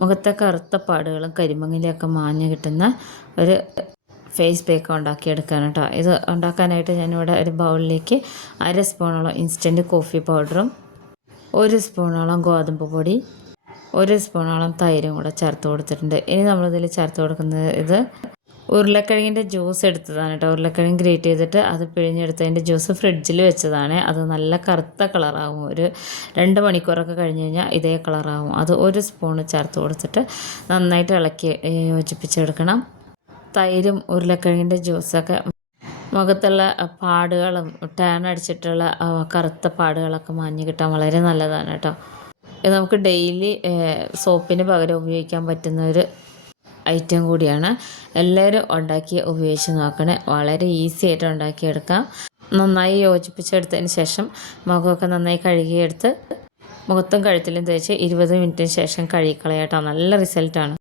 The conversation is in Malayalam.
മുഖത്തെ കറുത്ത പാടുകളും കരിമങ്ങലൊക്കെ മാഞ്ഞ് കിട്ടുന്ന ഒരു ഫേസ് പാക്ക് ഉണ്ടാക്കിയെടുക്കാണ് കേട്ടോ. ഇത് ഉണ്ടാക്കാനായിട്ട് ഞാനിവിടെ ഒരു ബൗളിലേക്ക് 1/2 സ്പൂണോളം ഇൻസ്റ്റൻറ്റ് കോഫി പൗഡറും 1 സ്പൂണോളം ഗോതമ്പ് പൊടി 1 സ്പൂണോളം തൈരും കൂടെ ചേർത്ത് കൊടുത്തിട്ടുണ്ട്. ഇനി നമ്മളിതിൽ ചേർത്ത് കൊടുക്കുന്നത് ഇത് ഉരുളക്കിഴങ്ങിൻ്റെ ജ്യൂസ് എടുത്തതാണ് കേട്ടോ. ഉരുളക്കിഴങ്ങ് ഗ്രേറ്റ് ചെയ്തിട്ട് അത് പിഴിഞ്ഞെടുത്തതിൻ്റെ ജ്യൂസ് ഫ്രിഡ്ജിൽ വെച്ചതാണ്. അത് നല്ല കറുത്ത കളറാകും. ഒരു 2 മണിക്കൂറൊക്കെ കഴിഞ്ഞ് കഴിഞ്ഞാൽ ഇതേ കളറാകും. അത് 1 സ്പൂൺ ചേർത്ത് കൊടുത്തിട്ട് നന്നായിട്ട് ഇളക്കി യോജിപ്പിച്ചെടുക്കണം. തൈരും ഉരുളക്കിഴങ്ങിൻ്റെ ജ്യൂസൊക്കെ മുഖത്തുള്ള പാടുകളും ടാൻ അടിച്ചിട്ടുള്ള കറുത്ത പാടുകളൊക്കെ മാഞ്ഞ് കിട്ടാൻ വളരെ നല്ലതാണ് കേട്ടോ. ഇത് നമുക്ക് ഡെയിലി സോപ്പിന് പകരം ഉപയോഗിക്കാൻ പറ്റുന്ന ഒരു ഐറ്റം കൂടിയാണ്. എല്ലാവരും ഉണ്ടാക്കി ഉപയോഗിച്ച് നോക്കണേ. വളരെ ഈസി ആയിട്ട് ഉണ്ടാക്കിയെടുക്കാം. നന്നായി യോജിപ്പിച്ചെടുത്തതിന് ശേഷം മുഖമൊക്കെ നന്നായി കഴുകിയെടുത്ത് മുഖത്തും കഴുത്തിലും തേച്ച് 20 മിനിറ്റിന് ശേഷം കഴുകിക്കളയാട്ടോ. നല്ല റിസൾട്ടാണ്.